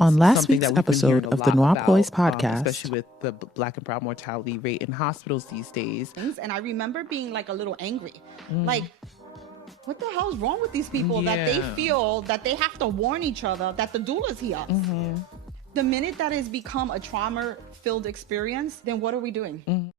On last week's episode of the NOIRPOISED podcast, especially with the Black and brown mortality rate in hospitals these days. And I remember being like a little angry, like, what the hell is wrong with these people that they feel that they have to warn each other that the doula's here? The minute that has become a trauma-filled experience, then what are we doing?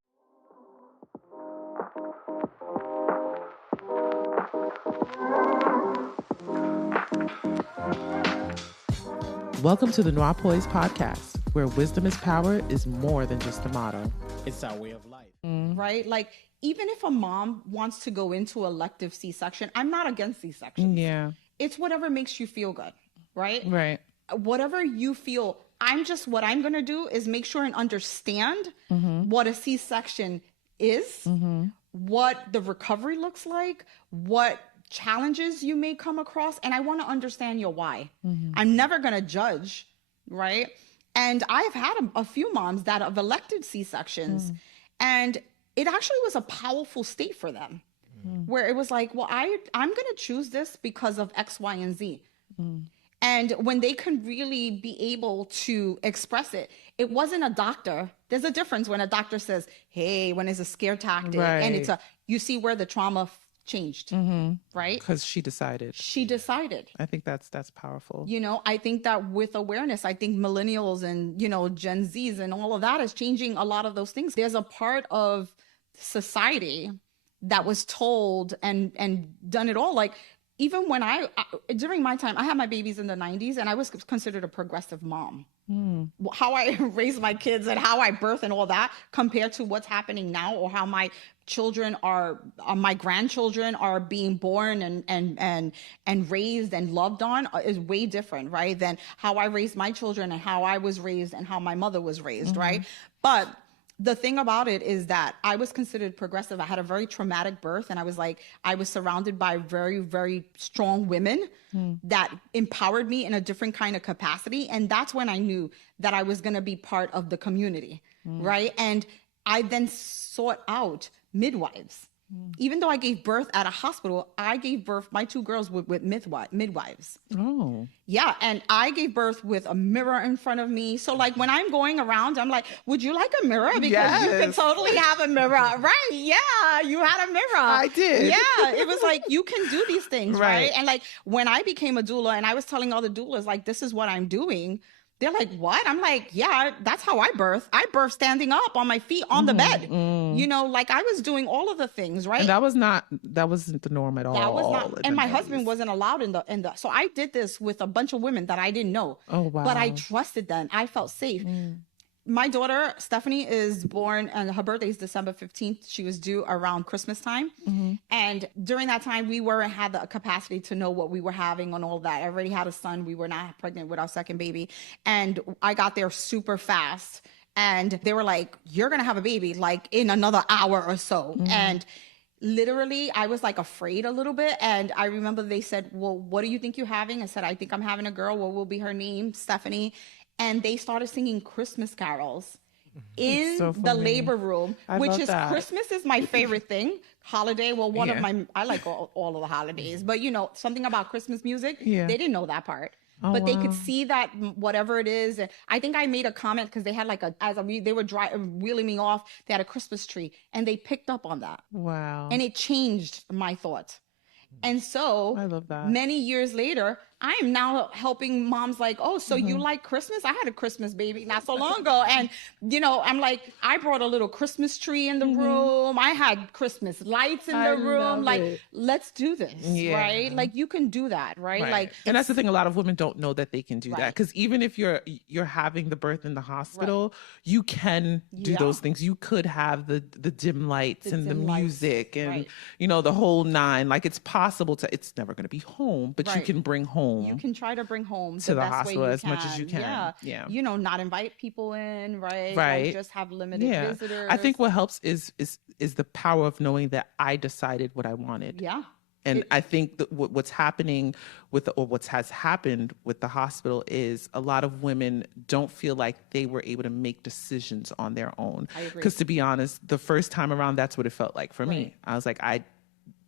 Welcome to the NOIRPOISED podcast, where wisdom is power is more than just a motto. It's our way of life. Right? Like, even if a mom wants to go into elective C-section, I'm not against C-sections. Yeah. It's whatever makes you feel good, right? Right. Whatever you feel, what I'm going to do is make sure and understand what a C-section is, what the recovery looks like, what challenges you may come across, and I want to understand your why. I'm never going to judge, right? And I've had a few moms that have elected C-sections, and it actually was a powerful state for them, where it was like, well, I'm going to choose this because of X, Y, and Z. And when they can really be able to express it, it wasn't a doctor. There's a difference when a doctor says, hey, when it's a scare tactic, and you see where the trauma changed, right? Because she decided. I think that's powerful. You know, I think that with awareness, I think millennials and, Gen Zs and all of that is changing a lot of those things. There's a part of society that was told and done it all. Like, even when during my time, I had my babies in the 90s and I was considered a progressive mom. How I raise my kids and how I birth and all that compared to what's happening now, or how my children my grandchildren are being born and raised and loved on is way different, right? Than how I raised my children and how I was raised and how my mother was raised, right? But the thing about it is that I was considered progressive. I had a very traumatic birth, and I was surrounded by very, very strong women that empowered me in a different kind of capacity. And that's when I knew that I was going to be part of the community, right? And I then sought out midwives. Even though I gave birth at a hospital, I gave birth, my two girls with midwives. Oh. Yeah, and I gave birth with a mirror in front of me. So, like, when I'm going around, I'm like, would you like a mirror? Because you can totally have a mirror. Right, yeah, you had a mirror. I did. Yeah, it was like, you can do these things, right? And, like, when I became a doula and I was telling all the doulas, like, this is what I'm doing, they're like, what? I'm like, yeah, that's how I birth. I birth standing up on my feet on the bed. Like, I was doing all of the things, right? And that wasn't the norm at all. That was not, and my husband wasn't allowed in the, so I did this with a bunch of women that I didn't know. Oh, wow. But I trusted them. I felt safe. My daughter, Stephanie, is born, and her birthday is December 15th. She was due around Christmas time. And during that time, we had the capacity to know what we were having and all that. I already had a son. We were not pregnant with our second baby. And I got there super fast. And they were like, you're going to have a baby, like, in another hour or so. And literally, I was, like, afraid a little bit. And I remember they said, well, what do you think you're having? I said, I think I'm having a girl. What will be her name? Stephanie. And they started singing Christmas carols in the labor room, which is Christmas is my favorite thing. Holiday, well, I like all of the holidays, but something about Christmas music, they didn't know that part. But they could see that whatever it is. And I think I made a comment because they had they were wheeling me off. They had a Christmas tree and they picked up on that. Wow. And it changed my thoughts. And so I love that. Many years later, I am now helping moms like, oh, so you like Christmas? I had a Christmas baby not so long ago. And, I'm like, I brought a little Christmas tree in the room. I had Christmas lights in the room. Like, let's do this, right? Like, you can do that, right? Like, and that's the thing. A lot of women don't know that they can do that. Because even if you're having the birth in the hospital, you can do those things. You could have the dim lights and the music and, the whole nine. Like, it's possible it's never going to be home, but you can bring home. You can try to bring home to the hospital as much as you can. Yeah. Not invite people in, right? Like, just have limited visitors. I think what helps is the power of knowing that I decided what I wanted. Yeah. And I think that what's happening what has happened with the hospital is a lot of women don't feel like they were able to make decisions on their own. I agree. Because to be honest, the first time around, that's what it felt like for me. I was like,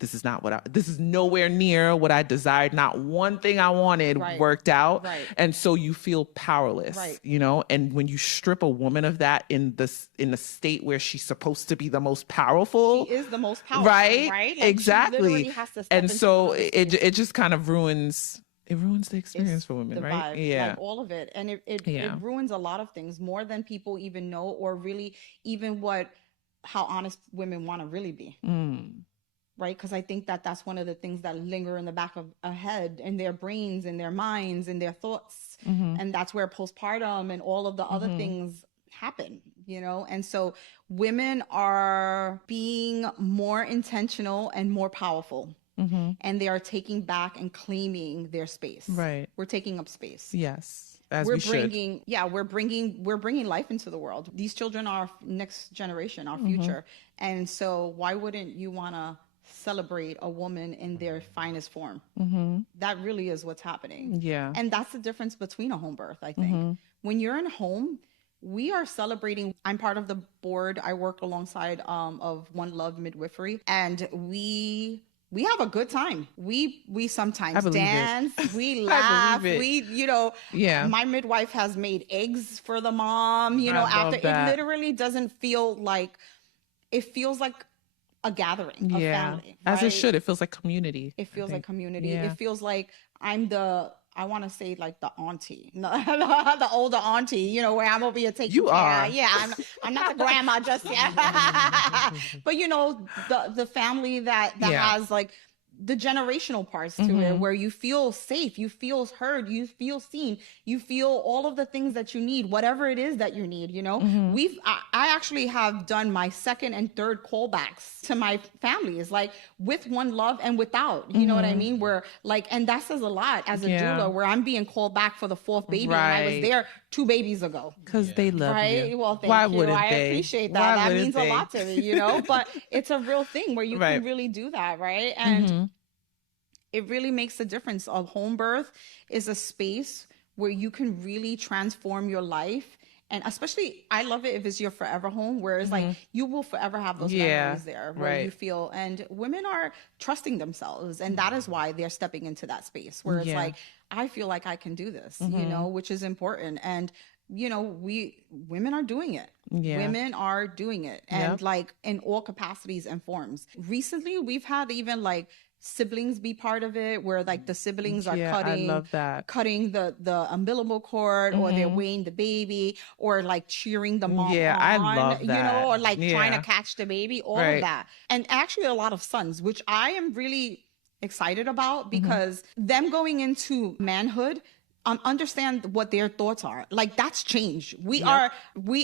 this is nowhere near what I desired. Not one thing I wanted worked out. Right. And so you feel powerless, you know? And when you strip a woman of that in the state where she's supposed to be the most powerful. She is the most powerful, right? Like, exactly. She literally has to step and into so the it just kind of ruins the experience for women, the right? Vibe, like all of it. And it ruins a lot of things more than people even know, or really even how honest women want to really be. Right? Because I think that's one of the things that linger in the back of a head, in their brains, in their minds, in their thoughts. And that's where postpartum and all of the other things happen, you know? And so women are being more intentional and more powerful. And they are taking back and claiming their space. Right. We're taking up space. Yes. As we're we bringing, should. yeah, we're bringing life into the world. These children are our next generation, our future. And so why wouldn't you want to celebrate a woman in their finest form? That really is what's happening. Yeah. And that's the difference between a home birth, I think. When you're in home, we are celebrating. I'm part of the board. I work alongside of One Love Midwifery, and we have a good time. We sometimes dance, we laugh, we, you know, my midwife has made eggs for the mom, you know, after it literally doesn't feel like, it feels like a gathering of family. As it should. It feels like community. It feels like community. It feels like I want to say like the auntie, the older auntie, you know, where I'm over here taking care. Are. Yeah, I'm not the grandma just yet. But you know, the family that has like the generational parts to it, where you feel safe, you feel heard, you feel seen, you feel all of the things that you need, whatever it is that you need, you know. I actually have done my second and third callbacks to my families, like with One Love and without, you know what I mean? Where like, and that says a lot as a doula, where I'm being called back for the fourth baby and I was there 2 babies ago. Because they love you. Well, thank Why you. Wouldn't I they? appreciate that. Why That means they? a lot to me, you know, but it's a real thing where you can really do that, right? And it really makes a difference. A home birth is a space where you can really transform your life. And especially, I love it if it's your forever home, where it's like you will forever have those memories there, where you feel, and women are trusting themselves. And that is why they're stepping into that space where it's like, I feel like I can do this, you know, which is important. And, you know, women are doing it. Women are doing it. And like in all capacities and forms. Recently, we've had even like siblings be part of it, where like the siblings are cutting the umbilical cord, or they're weighing the baby, or like cheering the mom on, I love that. you know, or like trying to catch the baby, all of that. And actually a lot of sons, which I am really excited about, because them going into manhood, understand what their thoughts are. Like that's change. We are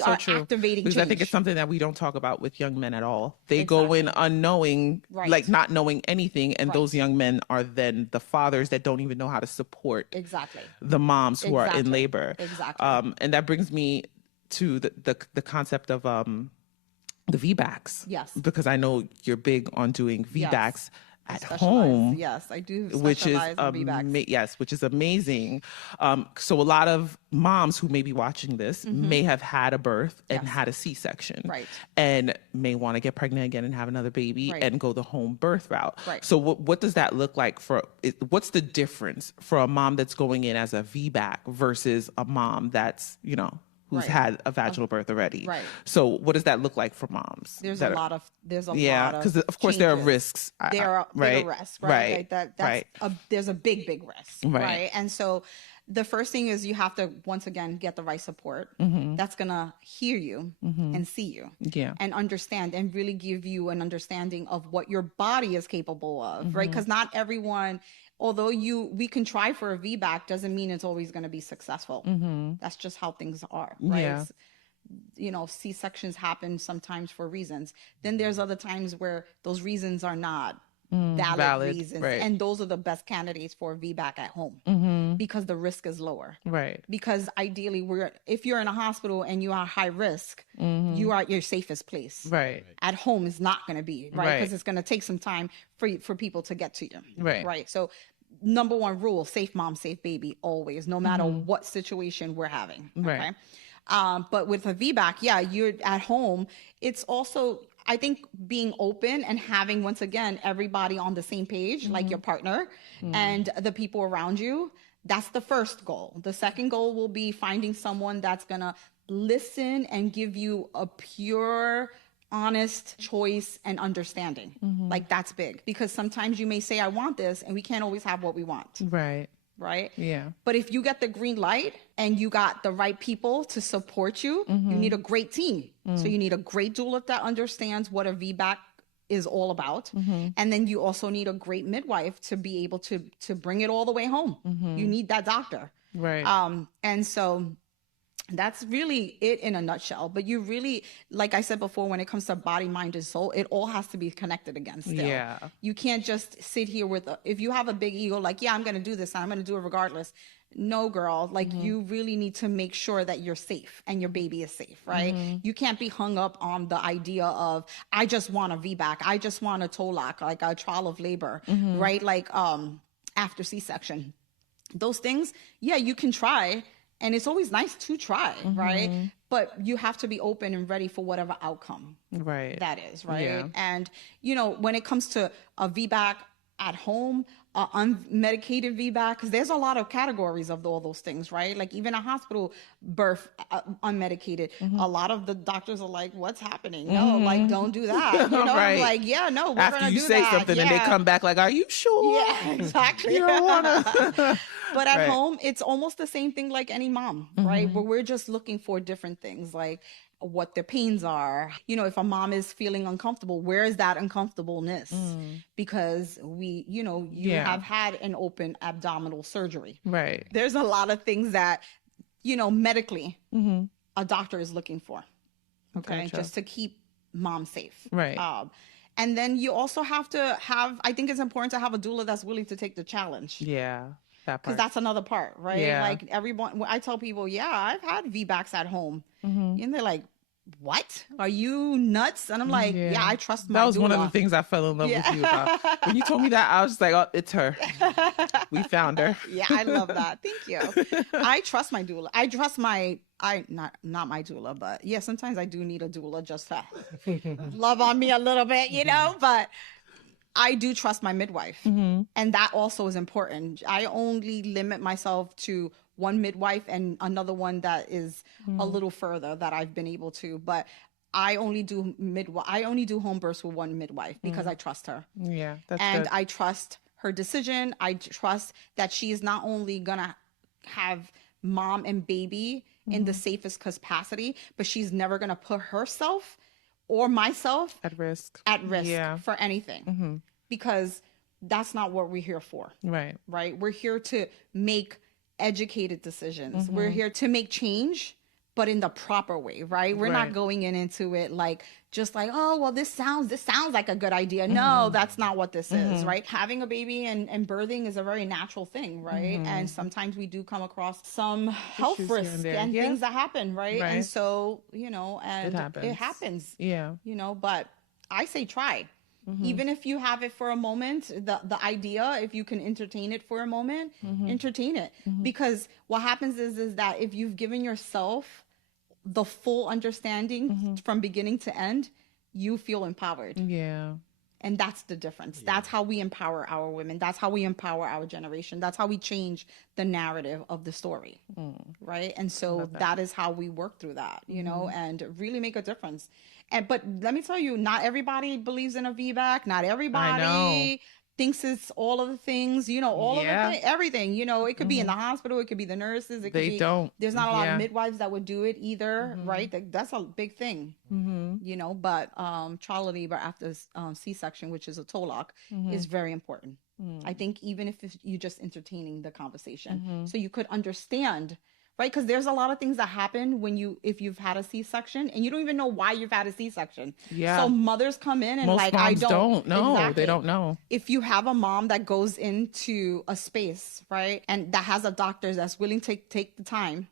activating because change. I think it's something that we don't talk about with young men at all. They go in unknowing, like not knowing anything, and those young men are then the fathers that don't even know how to support the moms who are in labor. And that brings me to the concept of the VBACs. Yes, because I know you're big on doing VBACs. Yes. At home, yes, I do. Which is which is amazing. So a lot of moms who may be watching this may have had a birth and had a C-section, and may want to get pregnant again and have another baby and go the home birth route. So what does that look like what's the difference for a mom that's going in as a VBAC versus a mom that's, you know, who's had a vaginal birth already. So what does that look like for moms? There's a lot of because of course there are risks. There are risks, right? Like there's a big risk, right? And so the first thing is you have to, once again, get the right support that's gonna hear you and see you, and understand, and really give you an understanding of what your body is capable of, right? Because not everyone, although we can try for a VBAC, doesn't mean it's always going to be successful. That's just how things are, right? You know, C-sections happen sometimes for reasons. Then there's other times where those reasons are not valid reasons, and those are the best candidates for a VBAC at home, because the risk is lower, because ideally if you're in a hospital and you are high risk, you are at your safest place. At home is not going to be, because it's going to take some time for people to get to you, right? So number one rule, safe mom, safe baby, always, no matter what situation we're having, okay? But with a VBAC, you're at home. It's also, I think being open and having, once again, everybody on the same page, like your partner and the people around you, that's the first goal. The second goal will be finding someone that's going to listen and give you a pure, honest choice and understanding. Like that's big, because sometimes you may say, I want this, and we can't always have what we want. Right? Yeah. But if you get the green light and you got the right people to support you, you need a great team. So you need a great doula that understands what a VBAC is all about. And then you also need a great midwife to be able to bring it all the way home. You need that doctor. Right. And so that's really it in a nutshell. But you really, like I said before, when it comes to body, mind, and soul, it all has to be connected again still. Yeah. You can't just sit here with, if you have a big ego, like, yeah, I'm going to do this, and I'm going to do it regardless. No, girl, like you really need to make sure that you're safe and your baby is safe, right? You can't be hung up on the idea of, I just want a VBAC. I just want a TOLAC, like a trial of labor, right? Like after C-section. Those things, yeah, you can try. And it's always nice to try, right? But you have to be open and ready for whatever outcome that is, right? Yeah. And, you know, when it comes to a VBAC at home, unmedicated VBAC, because there's a lot of categories of all those things, right? Like even a hospital birth, unmedicated, a lot of the doctors are like, what's happening? No, like, don't do that. You know, I'm like, yeah, no, we're After gonna you do say that. something and they come back like, are you sure? Yeah, exactly. You don't wanna. But at home, it's almost the same thing like any mom, right? Where we're just looking for different things, like what their pains are. You know, if a mom is feeling uncomfortable, where is that uncomfortableness? Because you have had an open abdominal surgery. Right. There's a lot of things that, medically, a doctor is looking for. Okay. Gotcha. Just to keep mom safe. Right. And then you also have to I think it's important to have a doula that's willing to take the challenge. Yeah. Because that's another part, right? Yeah. Like everyone, I tell people, yeah, I've had VBACs at home. And they're like, what? Are you nuts? And I'm like, yeah, I trust my doula. That was one of the things I fell in love with you about. When you told me that, I was just like, oh, it's her. We found her. Yeah, I love that. Thank you. I trust my doula. I trust not my doula, but yeah, sometimes I do need a doula just to love on me a little bit, but I do trust my midwife. And that also is important. I only limit myself to one midwife and another one that is a little further that I've been able to, but I only do home births with one midwife because I trust her. Yeah. That's and good. I trust her decision. I trust that she is not only gonna have mom and baby in the safest capacity, but she's never gonna put herself or myself at risk for anything, because that's not what we're here for. Right. We're here to make educated decisions. We're here to make change, but in the proper way, right? We're not going into it like, just like, oh, well, this sounds like a good idea. No, that's not what this is, right? Having a baby and birthing is a very natural thing, right? And sometimes we do come across some health risks and things that happen, right? And so, and it happens. Yeah. But I say try. Even if you have it for a moment, the idea, if you can entertain it for a moment, entertain it. Because what happens is that if you've given yourself the full understanding from beginning to end, you feel empowered. Yeah. And that's the difference. Yeah. That's how we empower our women. That's how we empower our generation. That's how we change the narrative of the story. Right. And so that is how we work through that, and really make a difference. But let me tell you, not everybody believes in a VBAC. Not everybody thinks it's all of the things, all of the everything, it could be in the hospital. It could be the nurses. It could there's not a lot of midwives that would do it either. Right. That's a big thing, but trial labor after C-section, which is a TOLAC, is very important. I think even if you're just entertaining the conversation, so you could understand. Right, because there's a lot of things that happen if you've had a C-section and you don't even know why you've had a C-section. Yeah. So mothers come in and most moms don't know. Exactly. They don't know. If you have a mom that goes into a space, right, and that has a doctor that's willing to take the time,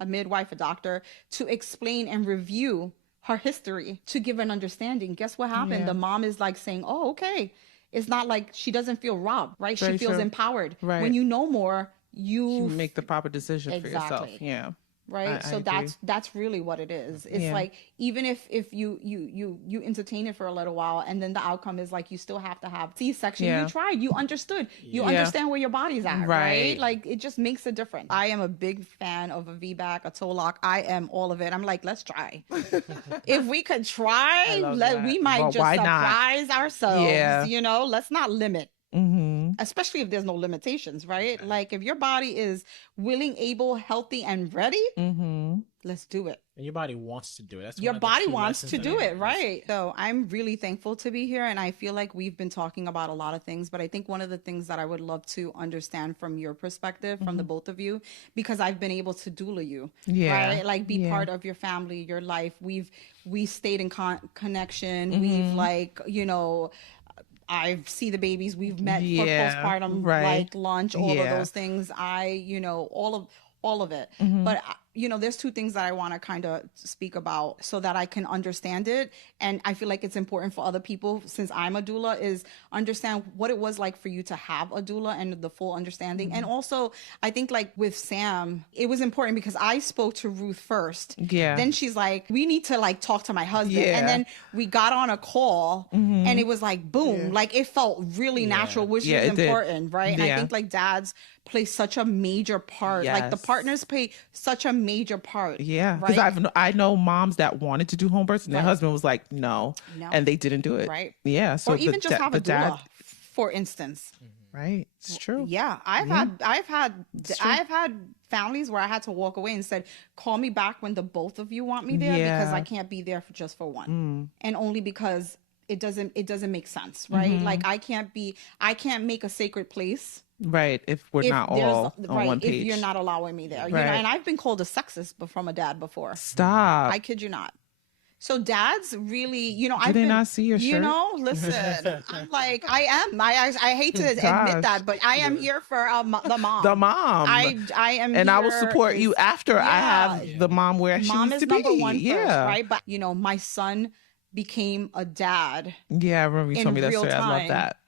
a midwife, a doctor, to explain and review her history to give an understanding. Guess what happened? Yeah. The mom is like saying, "Oh, okay." It's not like she doesn't feel robbed, right? She feels empowered. Right. When you know more. You make the proper decision for yourself. Yeah. right? So that's really what it is. It's like, even if you entertain it for a little while and then the outcome is like you still have to have C-section, you tried, you understood, you understand where your body's at, right? Like, it just makes a difference. I am a big fan of a VBAC, a toe lock. I am all of it. I'm like, let's try. If we could try, we might just surprise ourselves, you know. Let's not limit. Especially if there's no limitations, right? Like, if your body is willing, able, healthy, and ready, let's do it. And your body wants to do it. That's your body wants to do it, right? So I'm really thankful to be here, and I feel like we've been talking about a lot of things, but I think one of the things that I would love to understand from your perspective, from the both of you, because I've been able to doula you, right? Like, be part of your family, your life. We stayed in connection. We've, like, you know, I see the babies. We've met for postpartum, like lunch, all of those things. You know, all of it. But you know, there's two things that I want to kind of speak about so that I can understand it. And I feel like it's important for other people, since I'm a doula, is understand what it was like for you to have a doula and the full understanding. And also, I think, like, with Sam, it was important because I spoke to Ruth first. Then she's like, we need to, like, talk to my husband. And then we got on a call and it was like, boom, like, it felt really natural, which is important, right? And I think, like, dads play such a major part. Like, the partners play such a major part. Because I know moms that wanted to do home births and their husband was like, no, and they didn't do it. So or even just have a doula, for instance. Right. It's true. I've had families where I had to walk away and said, call me back when the both of you want me there, because I can't be there just for one. And only because it doesn't make sense, right? Like, I can't make a sacred place. Right, if we're not all on one page. If you're not allowing me there. You know, and I've been called a sexist from a dad before. Stop. I kid you not. So dads really, you know, I not see your shirt? You know, listen, I'm like, I am. I hate to admit that, but I am here for the mom. The mom. I am, and I will support you after I have the mom where she needs to be. Mom is number one first, right? But, you know, my son became a dad. Yeah, I remember you told me that story. I love that.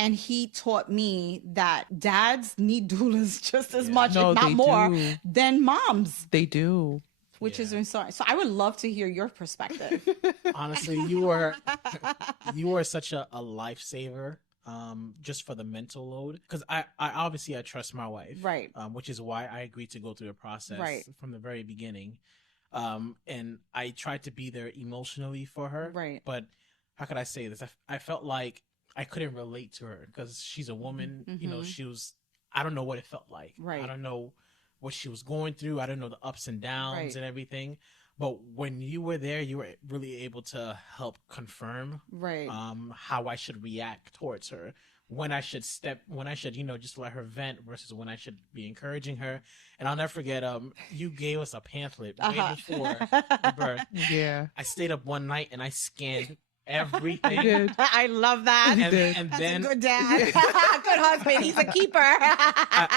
And he taught me that dads need doulas just as much, if not more, than moms. They do. Which is insane. So I would love to hear your perspective. Honestly, you were such a lifesaver, just for the mental load. Because I obviously trust my wife, right? Which is why I agreed to go through the process from the very beginning. And I tried to be there emotionally for her, right? But how could I say this? I felt like I couldn't relate to her because she's a woman. You know, I don't know what it felt like. Right. I don't know what she was going through. I don't know the ups and downs and everything. But when you were there, you were really able to help confirm how I should react towards her. When I should, you know, just let her vent versus when I should be encouraging her. And I'll never forget, you gave us a pamphlet way before the birth. I stayed up one night and I scanned everything. I love that. And That's then a good dad. Good husband. He's a keeper.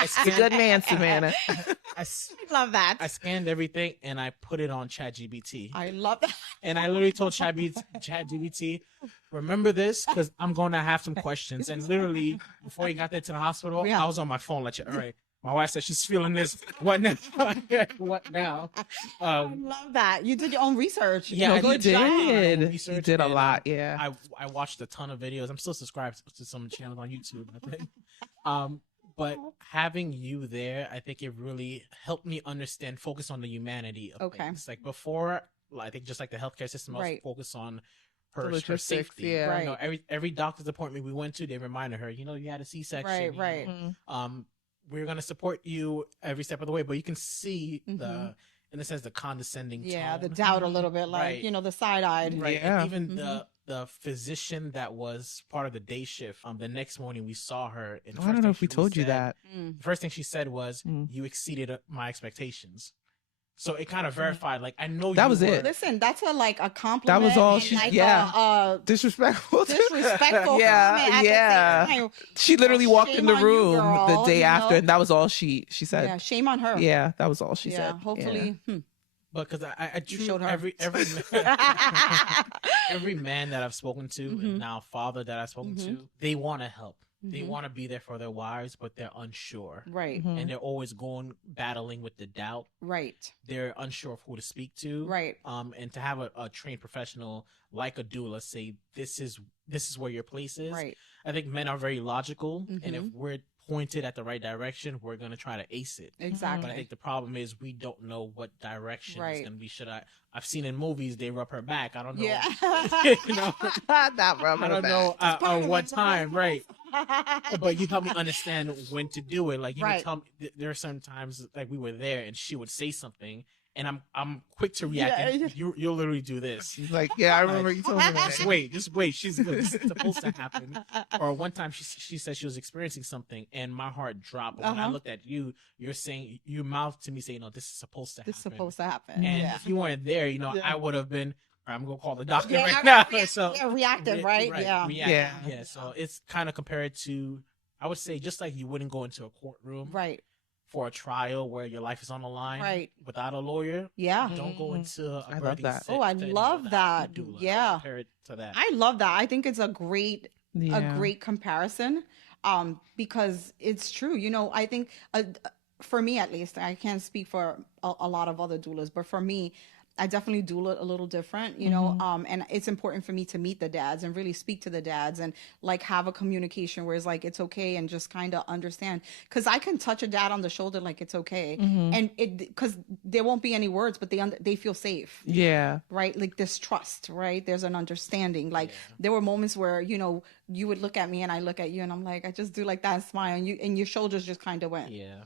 He's a good man, Savannah. I love that. I scanned everything and I put it on ChatGPT. I love that. And I literally told ChatGPT, remember this because I'm going to have some questions. And literally, before he got there to the hospital, I was on my phone like, all right. My wife said she's feeling this. What now? What now? I love that. You did your own research. Yeah, you did. You did a lot. Yeah. I watched a ton of videos. I'm still subscribed to some channels on YouTube, I think. But having you there, I think it really helped me focus on the humanity of things. Like before, I think just like the healthcare system, I was focused on her safety. Yeah. You know, every doctor's appointment we went to, they reminded her, you know, you had a C-section. Right. We're going to support you every step of the way, but you can see in a sense, the condescending tone. The doubt a little bit, like, you know, the side-eyed. Right. And even the physician that was part of the day shift, the next morning we saw her. And I don't know if we told you that. The first thing she said was, you exceeded my expectations. So it kind of verified, like, I know that you was were. it. Listen, that's a compliment. That was all she, like disrespectful. Disrespectful. Yeah. She literally walked in the room the day after, and that was all she said. Yeah, shame on her. Yeah, that was all she said. Hopefully. But because I showed her. every man that I've spoken to, and now father that I've spoken to, they want to help. they want to be there for their wives, but they're unsure. Right. And they're always battling with the doubt. Right. They're unsure of who to speak to. Right. And to have a trained professional like a doula say, this is where your place is. Right. I think men are very logical. And if we're pointed at the right direction, we're going to try to ace it. Exactly. But I think the problem is we don't know what direction Right. it's going to be. I've seen in movies, they rub her back. I don't know. Yeah. You know, Not rub I don't know on what time, right? But you help me understand when to do it. Like you would tell me, there are some times like we were there and she would say something and I'm quick to react. Yeah. And you'll literally do this. She's like, yeah, I remember you told me that. Just wait. This is supposed to happen. Or one time she said she was experiencing something and my heart dropped. But when I looked at you, you're saying, you mouthed to me saying, no, this is supposed to happen. This is supposed to happen. And Yeah. if you weren't there, I would have been, I'm going to call the doctor Yeah, right now. So reactive, right? Yeah. Reactive. Yeah. So it's kind of compared to, I would say, just like you wouldn't go into a courtroom. Right. For a trial where your life is on the line, Right. without a lawyer, Yeah. don't go into a I love that. Oh, I love that. Yeah. Compare it to that. I love that. I think it's a great comparison, because it's true. I think for me, at least, I can't speak for a lot of other doulas, but for me, I definitely doula a little different, and it's important for me to meet the dads and really speak to the dads and like have a communication where it's like, it's okay, and just kind of understand, because I can touch a dad on the shoulder like it's okay, and because there won't be any words, but they feel safe. Yeah. Right. Like this trust, right? There's an understanding. Like there were moments where, you would look at me and I look at you and I'm like, I just do like that and smile, and your shoulders just kind of went. Yeah.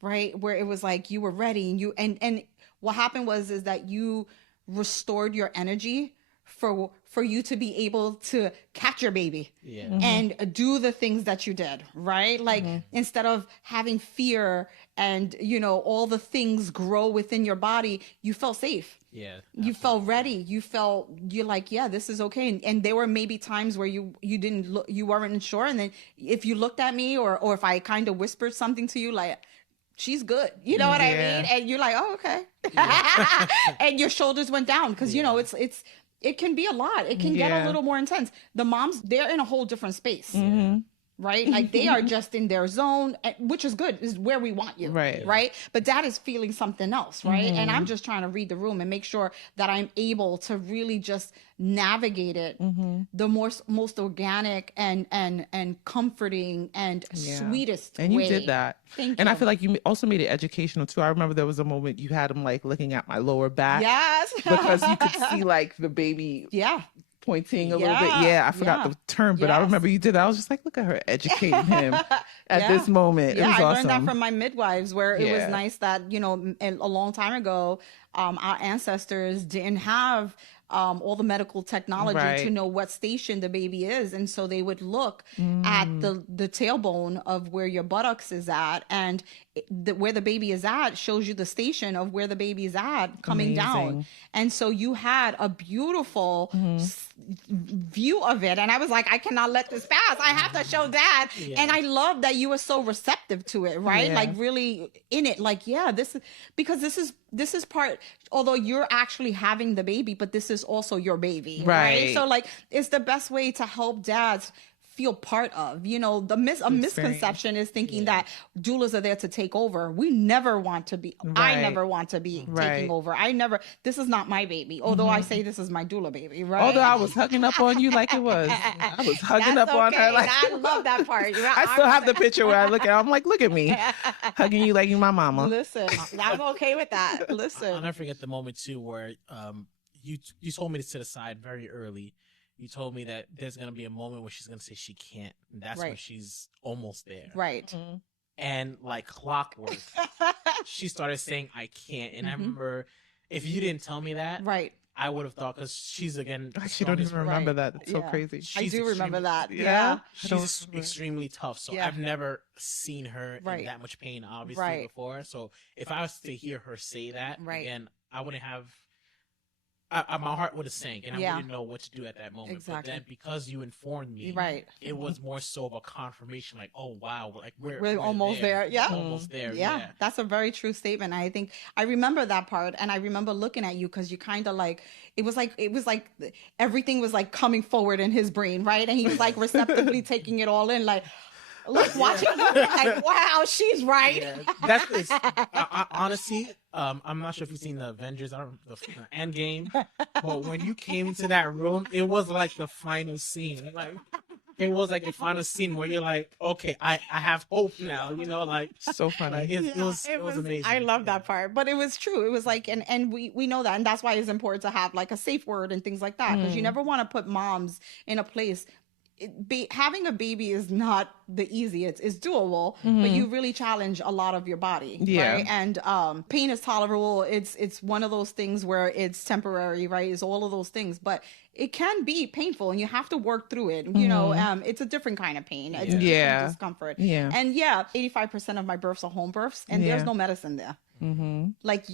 Right. Where it was like you were ready, and and what happened is that you restored your energy for you to be able to catch your baby and do the things that you did, right? Like instead of having fear and, all the things grow within your body, you felt safe. Yeah. You felt ready. You're like, yeah, this is okay. And there were maybe times where you didn't look, you weren't sure. And then if you looked at me or if I kind of whispered something to you, like, she's good. You know what I mean? And you're like, oh, okay. And your shoulders went down because, it can be a lot. It can get a little more intense. The moms, they're in a whole different space. Right? Like they are just in their zone, which is good, is where we want you. Right? But dad is feeling something else, right? And I'm just trying to read the room and make sure that I'm able to really just navigate it the most organic and comforting and sweetest and you way. did that. Thank you. And I feel like you also made it educational too. I remember there was a moment you had him like looking at my lower back. Yes. Because you could see like the baby pointing a little bit. Yeah, I forgot the term, but I remember you did that. I was just like, look at her educating him at this moment. Yeah, it was I awesome. learned that from my midwives, where it was nice that, a long time ago, our ancestors didn't have all the medical technology to know what station the baby is, and so they would look at the tailbone of where your buttocks is at, and where the baby is at shows you the station of where the baby is at coming down. And so you had a beautiful view of it, and I was like, I cannot let this pass. I have to show dad. And I love that you were so receptive to it, right? Like really in it, like, this is because this is part, although you're actually having the baby, but this is also your baby, right? So like it's the best way to help dads feel part of, a misconception is thinking that doulas are there to take over. We never want to be, I never want to be taking over. This is not my baby. Although I say this is my doula baby, right? Although I was hugging up on you like it was. I was hugging up on her like I love that part. I still have the picture where I look at her, I'm like, look at me. Hugging you like you my mama. Listen, I'm okay with that. Listen. I'll never forget the moment too where you told me to sit aside very early. You told me that there's going to be a moment where she's going to say she can't. And that's when she's almost there. Right. And like clockwork, she started saying, I can't. And I remember if you didn't tell me that, I would have thought, because she's, again, she don't even remember that. It's so crazy. I do remember that. She's extremely tough. So I've never seen her in that much pain, obviously, before. So if I was to hear her say that, again, I wouldn't have... my heart would have sank, and I wouldn't know what to do at that moment. But then, because you informed me, it was more so of a confirmation, like, oh wow, like we're almost there. Yeah, almost there. Yeah, that's a very true statement. I think I remember that part, and I remember looking at you because you kind of like it was like everything was like coming forward in his brain, right? And he was like receptively taking it all in, like, Like watching you, like, wow, she's right. Yeah, honestly, I'm not sure if you've seen the Avengers, the Endgame, but when you came into that room, it was like the final scene. Like, it was like the final scene where you're like, okay, I have hope now, you know, like. So funny. Like, it was amazing. I love that part, but it was true. It was like, and we know that, and that's why it's important to have like a safe word and things like that, because you never want to put moms in a place. Having a baby is not the easiest. It's doable, but you really challenge a lot of your body, right? And pain is tolerable. It's one of those things where it's temporary, right? It's all of those things, but it can be painful, and you have to work through it. You know, it's a different kind of pain. It's a different discomfort. Yeah. And 85% of my births are home births, and there's no medicine there. Like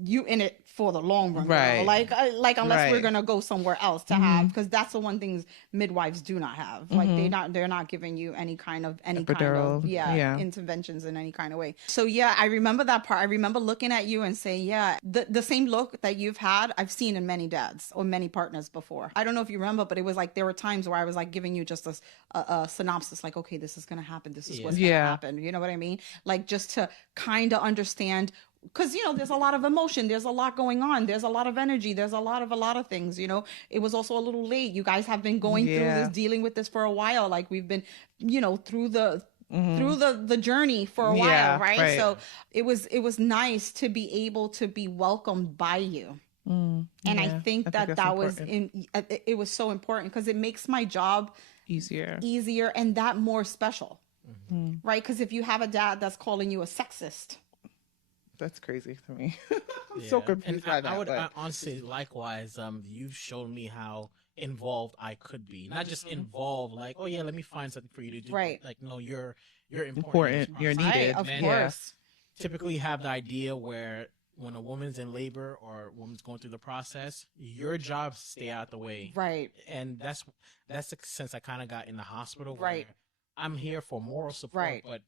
you in it for the long run, right? Like unless we're gonna go somewhere else to have, because that's the one thing midwives do not have. Like they're not giving you any kind of epidural, interventions in any kind of way. So I remember that part. I remember looking at you and saying, the same look that you've had, I've seen in many dads or many partners before. I don't know if you remember, but it was like there were times where I was like giving you just a synopsis, like, okay, this is gonna happen. This is what's gonna happen. You know what I mean? Like just to kind of understand. Because, you know, there's a lot of emotion. There's a lot going on. There's a lot of energy. There's a lot of things, you know. It was also a little late. You guys have been going through this, dealing with this for a while. Like we've been, you know, through the journey for a while, right? So it was nice to be able to be welcomed by you. And I think that was it was so important, because it makes my job easier and that more special, right? Because if you have a dad that's calling you a sexist, that's crazy to me. I'm so confused by that. I would honestly, likewise, you've shown me how involved I could be. Not just involved, like, oh yeah, let me find something for you to do. Right. Like, no, you're important. You're needed. Right, of course. Typically have the idea where when a woman's in labor or a woman's going through the process, your job is to stay out the way. Right. And that's the sense I kind of got in the hospital. Where I'm here for moral support, but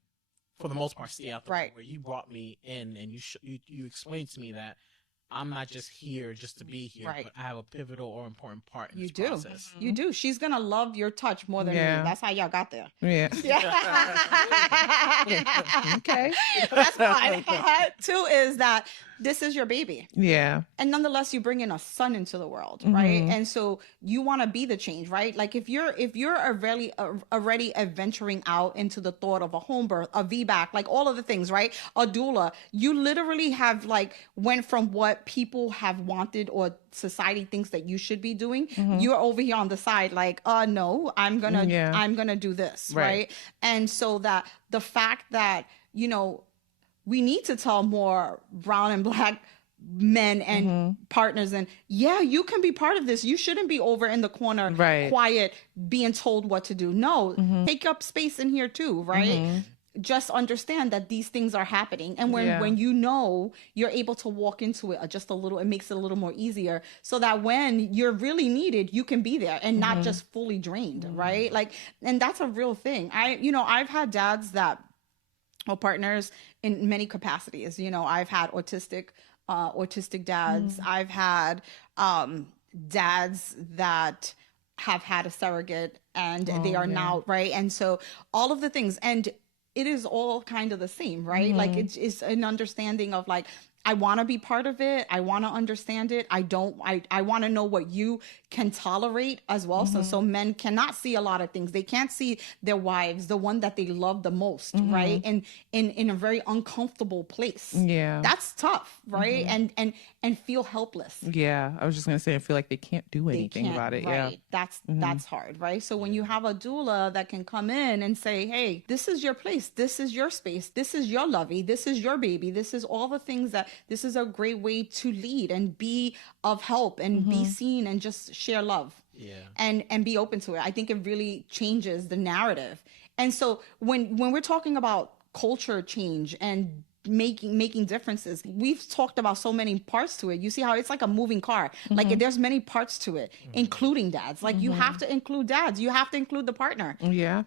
for the most part, stay out the way. Where you brought me in and you explained to me that I'm not just here just to be here, but I have a pivotal or important part in this process. You do. She's going to love your touch more than me. That's how y'all got there. Yeah. Okay. That's fine. Two is that this is your baby. Yeah. And nonetheless, you bring in a son into the world, right? And so you want to be the change, right? Like if you're already adventuring out into the thought of a home birth, a VBAC, like all of the things, right? A doula, you literally have like went from what people have wanted or society thinks that you should be doing. You're over here on the side, like, no, I'm gonna do this, right? And so that the fact that, you know, we need to tell more brown and black men and partners, and you can be part of this. You shouldn't be over in the corner, quiet, being told what to do. No, take up space in here too, right? Just understand that these things are happening, and when you know, you're able to walk into it just a little. It makes it a little more easier, so that when you're really needed, you can be there and not just fully drained, right? Like, and that's a real thing. I've had dads that, or partners in many capacities. You know, I've had autistic dads. I've had dads that have had a surrogate and they are now, right? And so all of the things, and it is all kind of the same, right? Like it's an understanding of like, I want to be part of it. I want to understand it. I want to know what you can tolerate as well. So men cannot see a lot of things. They can't see their wives, the one that they love the most, right? And in a very uncomfortable place. Yeah. That's tough, right? And feel helpless. Yeah. I was just going to say, I feel like they can't do anything about it. Right. Yeah. That's hard, right? So when you have a doula that can come in and say, hey, this is your place. This is your space. This is your lovey. This is your baby. This is all the things that, this is a great way to lead and be of help and be seen and just share love. Yeah. And be open to it. I think it really changes the narrative. And so when we're talking about culture change and making differences, we've talked about so many parts to it. You see how it's like a moving car. Like there's many parts to it, including dads. Like you have to include dads. You have to include the partner. Yeah.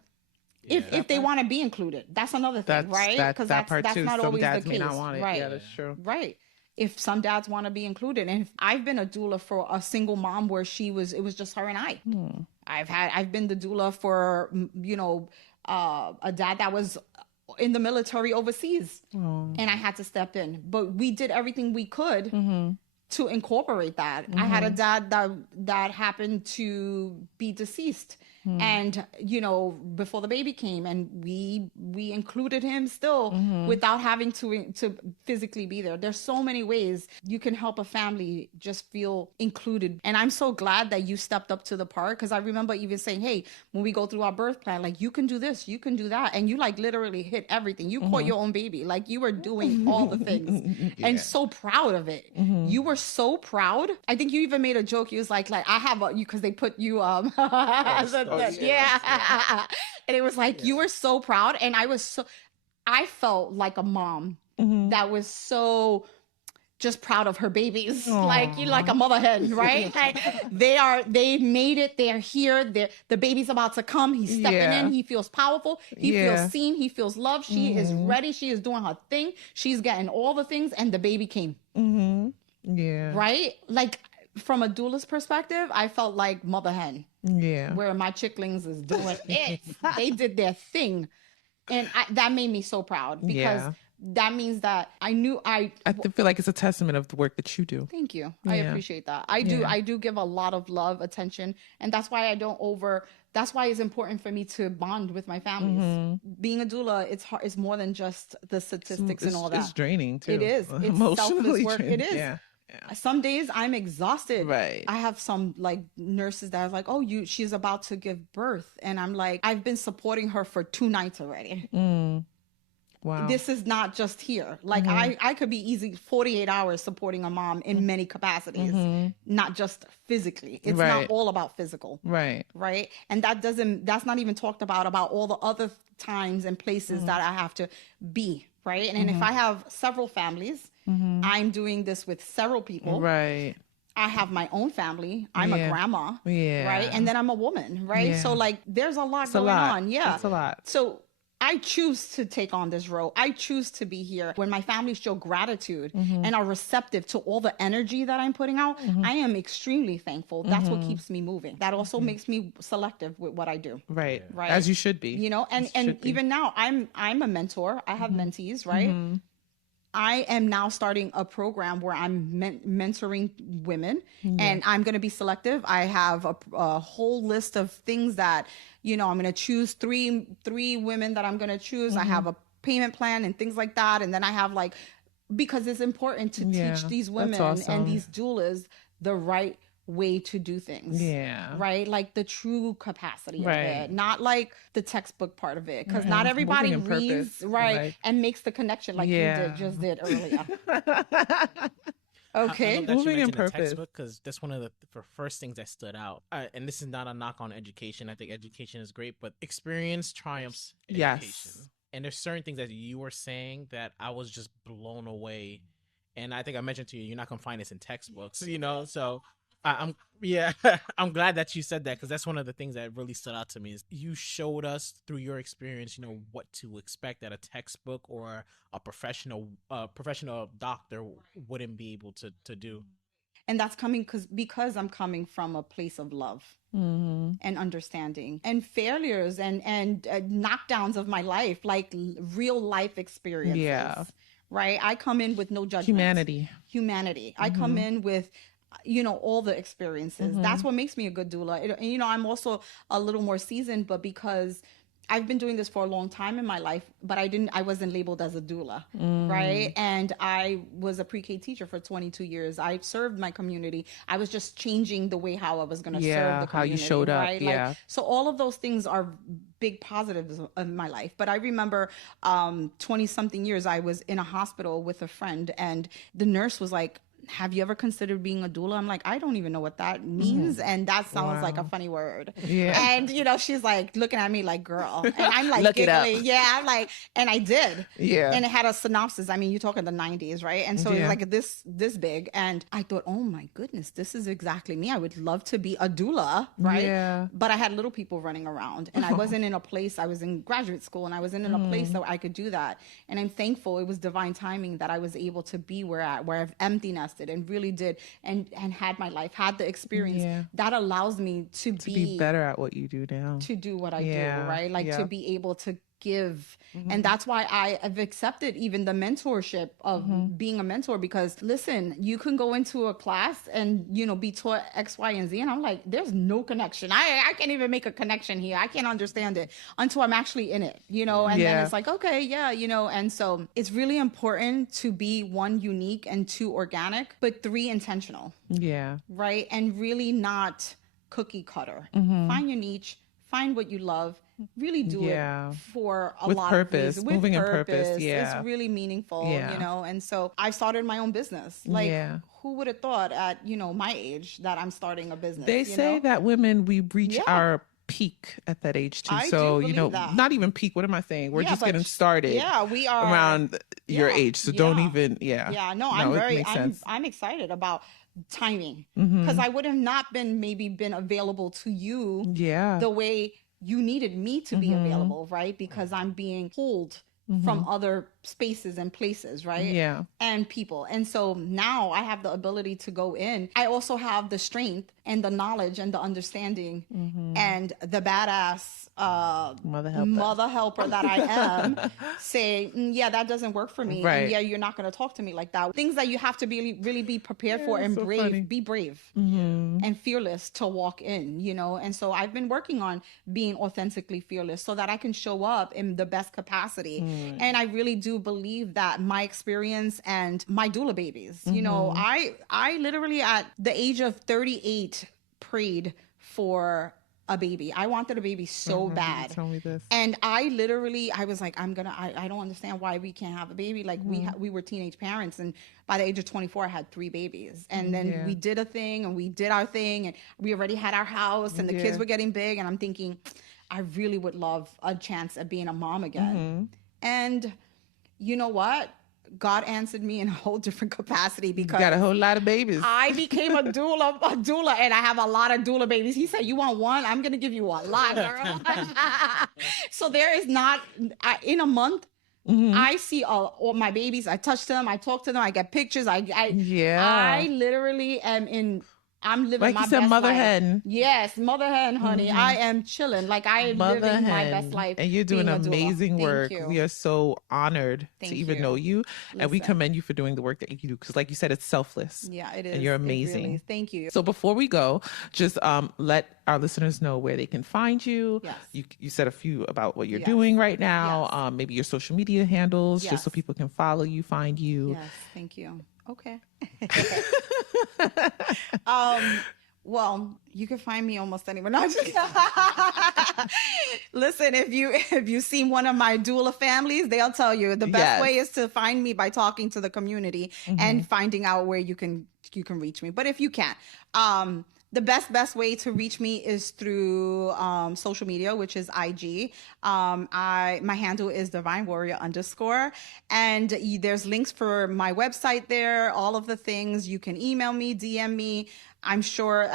If they want to be included, that's another thing, right? Because that's not some always dads the may case. not want it. Right. Yeah, that's true. Right. If some dads want to be included, and if I've been a doula for a single mom where it was just her and I. I've been the doula for, a dad that was in the military overseas, and I had to step in. But we did everything we could to incorporate that. I had a dad that happened to be deceased. And, you know, before the baby came, and we included him still without having to physically be there. There's so many ways you can help a family just feel included. And I'm so glad that you stepped up to the part, because I remember even saying, hey, when we go through our birth plan, like, you can do this, you can do that. And you like literally hit everything. You caught your own baby. Like, you were doing all the things and so proud of it. You were so proud. I think you even made a joke. You was like I have you, because they put you yeah. And it was like, you were so proud. And I felt like a mom that was so just proud of her babies. Aww. Like, you like a mother hen, right? Like, they made it. They're here. The baby's about to come. He's stepping in. He feels powerful. He feels seen. He feels loved. She is ready. She is doing her thing. She's getting all the things, and the baby came. Yeah. Right? Like, from a doula's perspective, I felt like mother hen. Yeah. Where my chicklings is doing it. They did their thing. And that made me so proud, because that means that I feel like it's a testament of the work that you do. Thank you. I appreciate that. I do give a lot of love, attention. And that's why that's why it's important for me to bond with my families. Being a doula, it's hard. It's more than just the statistics and all that. It's draining too. It is. It's selfless work. It is. Yeah. Some days I'm exhausted. Right. I have some like nurses that are like, oh, she's about to give birth. And I'm like, I've been supporting her for 2 nights already. Wow. This is not just here. Like I could be easy 48 hours supporting a mom in many capacities, not just physically. It's not all about physical. Right. Right. And that's not even talked about all the other times and places that I have to be. Right. And if I have several families, I'm doing this with several people. Right. I have my own family. I'm a grandma. Yeah. Right. And then I'm a woman. Right. Yeah. So like there's a lot going on. Yeah. That's a lot. So I choose to take on this role. I choose to be here. When my family show gratitude and are receptive to all the energy that I'm putting out, I am extremely thankful. That's what keeps me moving. That also makes me selective with what I do. Right. Right. As you should be. You know, and even now I'm a mentor. I have mentees, right? I am now starting a program where I'm mentoring women, and I'm going to be selective. I have a whole list of things that, you know, I'm going to choose three women that I'm going to choose. I have a payment plan and things like that. And then I have because it's important to teach these women and these doulas the right way to do things. Yeah. Right? Like the true capacity of it, not like the textbook part of it. Because not everybody reads and makes the connection like you just did earlier. Okay. Moving in purpose. Because that's one of the first things that stood out. And this is not a knock on education. I think education is great, but experience triumphs education. Yes. And there's certain things that you were saying that I was just blown away. And I think I mentioned to you, you're not going to find this in textbooks, you know? So I'm glad that you said that, because that's one of the things that really stood out to me is you showed us through your experience, you know, what to expect that a textbook or a professional doctor wouldn't be able to do. And that's coming because I'm coming from a place of love and understanding, and failures and knockdowns of my life, like real life experiences. Yeah. Right. I come in with no judgment. Humanity. I come in with, you know, all the experiences. That's what makes me a good doula. You know, I'm also a little more seasoned, but because I've been doing this for a long time in my life, but I wasn't labeled as a doula, right? And I was a pre-K teacher for 22 years. I served my community. I was just changing the way how I was going to serve the community. How you showed up, right? Like, so all of those things are big positives of my life. But I remember 20-something years, I was in a hospital with a friend, and the nurse was like, have you ever considered being a doula? I'm like, I don't even know what that means. And that sounds like a funny word. Yeah. And, you know, she's like looking at me like, girl. And I'm like, look giggling. Yeah, I'm like, and I did. Yeah. And it had a synopsis. I mean, you're talking the 90s, right? And so it was like this big. And I thought, oh my goodness, this is exactly me. I would love to be a doula, right? Yeah. But I had little people running around, and I wasn't in a place. I was in graduate school, and I wasn't in a place that I could do that. And I'm thankful it was divine timing that I was able to be where I have empty nest. manifested and really did and had my life, had the experience that allows me to be better at what you do now, to do what I do, right? Like to be able to give. And that's why I have accepted even the mentorship of being a mentor, because listen, you can go into a class and, you know, be taught X, Y, and Z. And I'm like, there's no connection. I can't even make a connection here. I can't understand it until I'm actually in it, you know? And then it's like, okay, you know, and so it's really important to be 1, unique, and 2, organic, but 3, intentional. Yeah. Right. And really not cookie cutter. Find your niche, find what you love, really do it for a lot of reasons. With moving purpose. In purpose. It's really meaningful, you know? And so I started my own business. Like who would have thought at, you know, my age that I'm starting a business? They say that women, we reach our peak at that age too. So, you know, not even peak. What am I saying? We're just getting started. Yeah, we are around your age. So don't even, no, I'm excited about timing, because I would have not been available to you the way you needed me to be available, right? Because I'm being pulled from other spaces and places, right? Yeah. And people. And so now I have the ability to go in. I also have the strength and the knowledge and the understanding and the badass mother helper that I am say, that doesn't work for me. Right. And you're not going to talk to me like that. Things that you have to be really be prepared for and so brave, funny. Be brave and fearless to walk in, you know? And so I've been working on being authentically fearless so that I can show up in the best capacity. And I really do believe that my experience and my doula babies, you know, I literally at the age of 38 prayed for a baby. I wanted a baby so bad. Tell me this. And I was like, I don't understand why we can't have a baby. Like we were teenage parents, and by the age of 24, I had 3 babies. And then we did a thing and we did our thing, and we already had our house and the kids were getting big. And I'm thinking, I really would love a chance at being a mom again. And you know what? God answered me in a whole different capacity, because you got a whole lot of babies. I became a doula, and I have a lot of doula babies. He said, you want one? I'm going to give you a lot, girl. So there is not, in a month, I see all my babies. I touch them. I talk to them. I get pictures. I literally am I'm living my best life. Like you said, mother hen. Yes, mother hen, honey. I am chilling. Like I am living my best life. And you're doing amazing work. We are so honored to even know you. And we commend you for doing the work that you do. Because like you said, it's selfless. Yeah, it is. And you're amazing. Really, thank you. So before we go, just let our listeners know where they can find you. Yes. You said a few about what you're doing right now. Maybe your social media handles, just so people can follow you, find you. Yes, thank you. Okay. Well, you can find me almost anywhere. No, listen, if you've seen one of my doula families, they'll tell you the best way is to find me by talking to the community and finding out where you can reach me. But if you can't, the best way to reach me is through social media, which is IG. My handle is @DivineWarrior_, and there's links for my website there, all of the things. You can email me, DM me. I'm sure,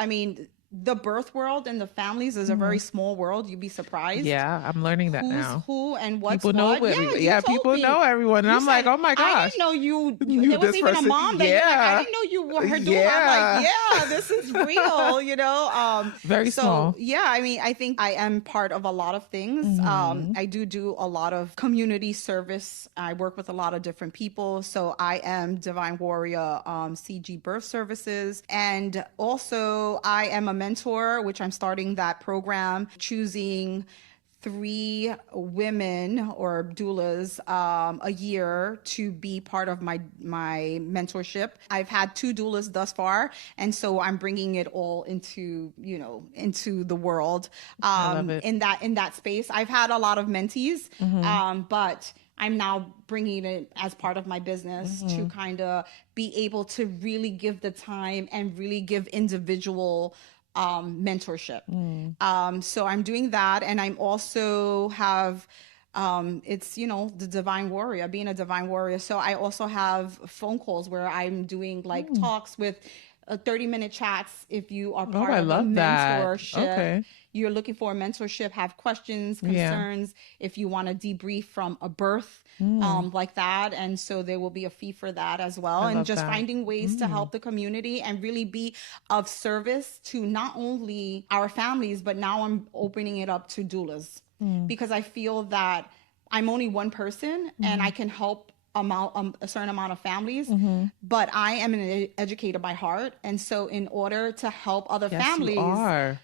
the birth world and the families is a very small world. You'd be surprised. Yeah, I'm learning that now. Who and what's people know what. People know everyone. And I'm like, oh my gosh. I didn't know you there was even a mom that you're like, I didn't know you were her doula. I'm like, this is real, you know. Very small. Yeah, I think I am part of a lot of things. I do a lot of community service. I work with a lot of different people. So I am Divine Warrior CG Birth Services. And also I am a mentor, which I'm starting that program, choosing 3 women or doulas a year to be part of my mentorship. I've had 2 doulas thus far, and so I'm bringing it all into the world in that space. I've had a lot of mentees, but I'm now bringing it as part of my business to kind of be able to really give the time and really give individual mentorship. So I'm doing that. And I'm also have, it's, the Divine Warrior, being a Divine Warrior. So I also have phone calls where I'm doing like talks with 30-minute chats if you are Oh, part I of a love that. mentorship. Okay. You're looking for a mentorship, have questions, concerns, if you want to debrief from a birth, like that. And so there will be a fee for that as well. I And love just that. finding ways to help the community and really be of service to not only our families, but now I'm opening it up to doulas, because I feel that I'm only one person and I can help a certain amount of families, but I am an educator by heart. And so in order to help other families,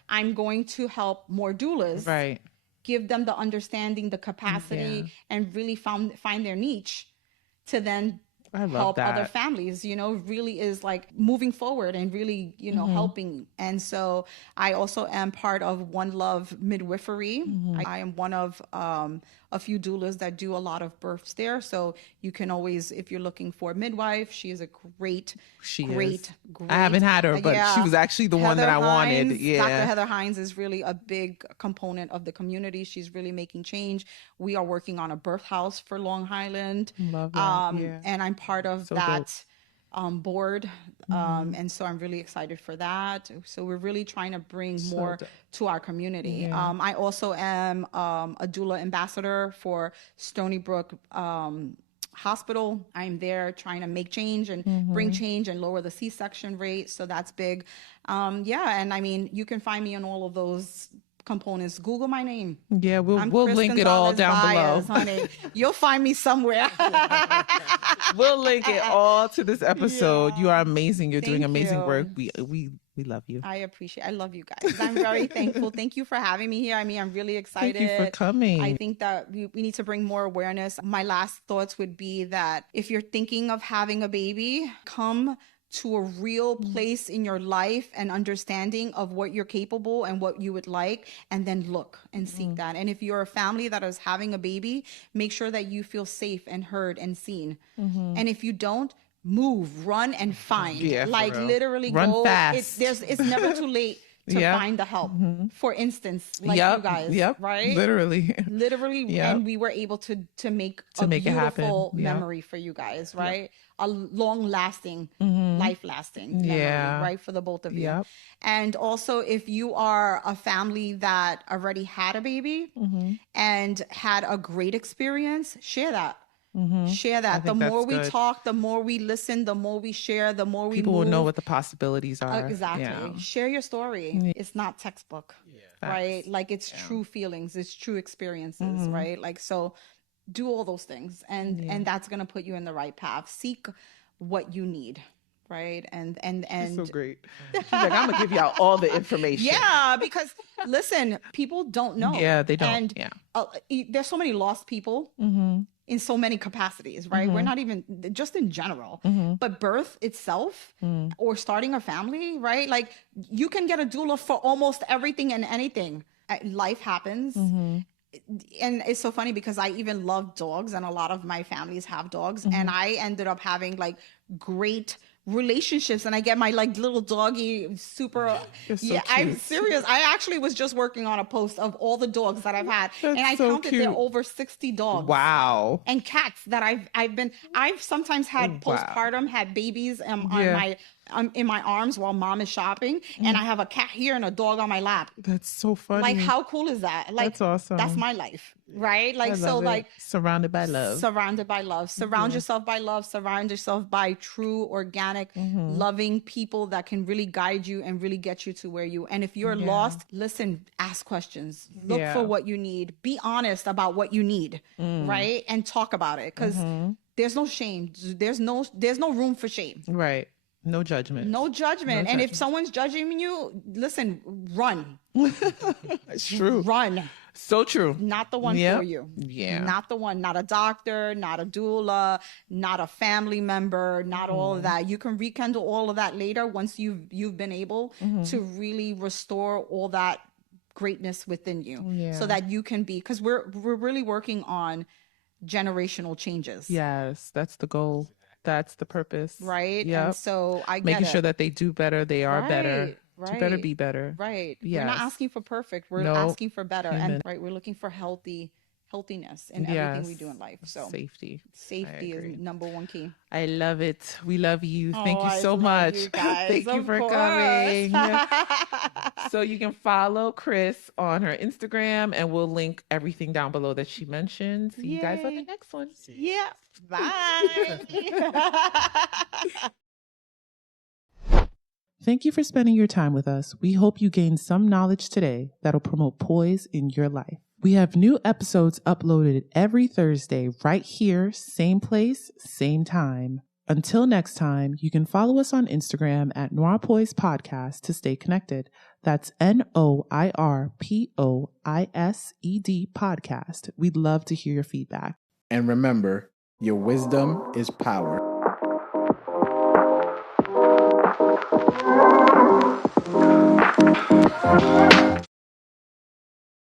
I'm going to help more doulas, Right. give them the understanding, the capacity, and really find their niche to then help other families, really is like moving forward and really, helping. And so I also am part of One Love Midwifery. I am one of a few doulas that do a lot of births there. So you can always, if you're looking for a midwife, she is a great. I haven't had her, but she was actually the one that I wanted. Yeah. Dr. Heather Hines is really a big component of the community. She's really making change. We are working on a birth house for Long Island. Love that. And I'm part of that board. And so I'm really excited for that. So we're really trying to bring more to our community. I also am a doula ambassador for Stony Brook Hospital. I'm there trying to make change and bring change and lower the C-section rate. So that's big. And I mean, you can find me on all of those components. Google my name. Yeah, we'll link it all down Baez, below. Honey. You'll find me somewhere. We'll link it all to this episode. You are amazing. You're doing amazing work. We love you. I love you guys. I'm very thankful. Thank you for having me here. I mean, I'm really excited. Thank you for coming. I think that we need to bring more awareness. My last thoughts would be that if you're thinking of having a baby, come to a real place in your life and understanding of what you're capable and what you would like, and then look and seek that. And if you're a family that is having a baby, make sure that you feel safe and heard and seen. And if you don't, move, run and find. Literally run go fast. It's never too late to find the help. For instance, like you guys, right? Literally. And we were able to make a beautiful memory for you guys, right? A long-lasting, life-lasting memory, right? For the both of you. And also, if you are a family that already had a baby and had a great experience, share that. Share that. The more we talk, the more we listen, the more we share, the more we people will know what the possibilities are. Exactly. Share your story. It's not textbook, right? Like it's true feelings, it's true experiences, right? Like, so do all those things, and that's gonna put you in the right path. Seek what you need. Right. And so great. She's like, I'm gonna give y'all all the information. Yeah, because listen, people don't know. Yeah, they don't. And there's so many lost people in so many capacities, right? We're not even just in general, but birth itself or starting a family, right? Like you can get a doula for almost everything and anything. Life happens. And it's so funny because I even love dogs, and a lot of my families have dogs, and I ended up having like great relationships, and I get my like little doggy super I'm serious. I actually was just working on a post of all the dogs that I've had, and I counted there are over 60 dogs. Wow. And cats that I've sometimes had postpartum, had babies in my arms while mom is shopping, and I have a cat here and a dog on my lap. That's so funny. Like, how cool is that? Like, that's awesome. That's my life, right? Like, so like surrounded by love. Surround yourself by love. Surround yourself by true, organic, loving people that can really guide you and really get you to where you. And if you're lost, listen, ask questions, look for what you need, be honest about what you need, right? And talk about it, because there's no shame. There's no room for shame. Right. No judgment. No judgment. And if someone's judging you, listen, run. It's true. Run. So true. Not the one for you. Yeah. Not the one. Not a doctor, not a doula, not a family member, not all of that. You can rekindle all of that later once you've been able to really restore all that greatness within you, so that you can be, because we're really working on generational changes. Yes, that's the goal. That's the purpose. Right. Yeah. And so making sure that they do better, they are better. Right. You better be better. Right. Yes. We're not asking for perfect. We're asking for better. And right, we're looking for healthy healthiness in everything we do in life. So safety is number one key. I love it. We love you. Thank you so much. You guys, Thank you for coming. So you can follow Chris on her Instagram, and we'll link everything down below that she mentioned. See you guys on the next one. Yeah. Bye. Thank you for spending your time with us. We hope you gained some knowledge today that'll promote poise in your life. We have new episodes uploaded every Thursday right here, same place, same time. Until next time, you can follow us on Instagram at NOIRPOISED Podcast to stay connected. That's NOIRPOISED Podcast. We'd love to hear your feedback. And remember, your wisdom is power.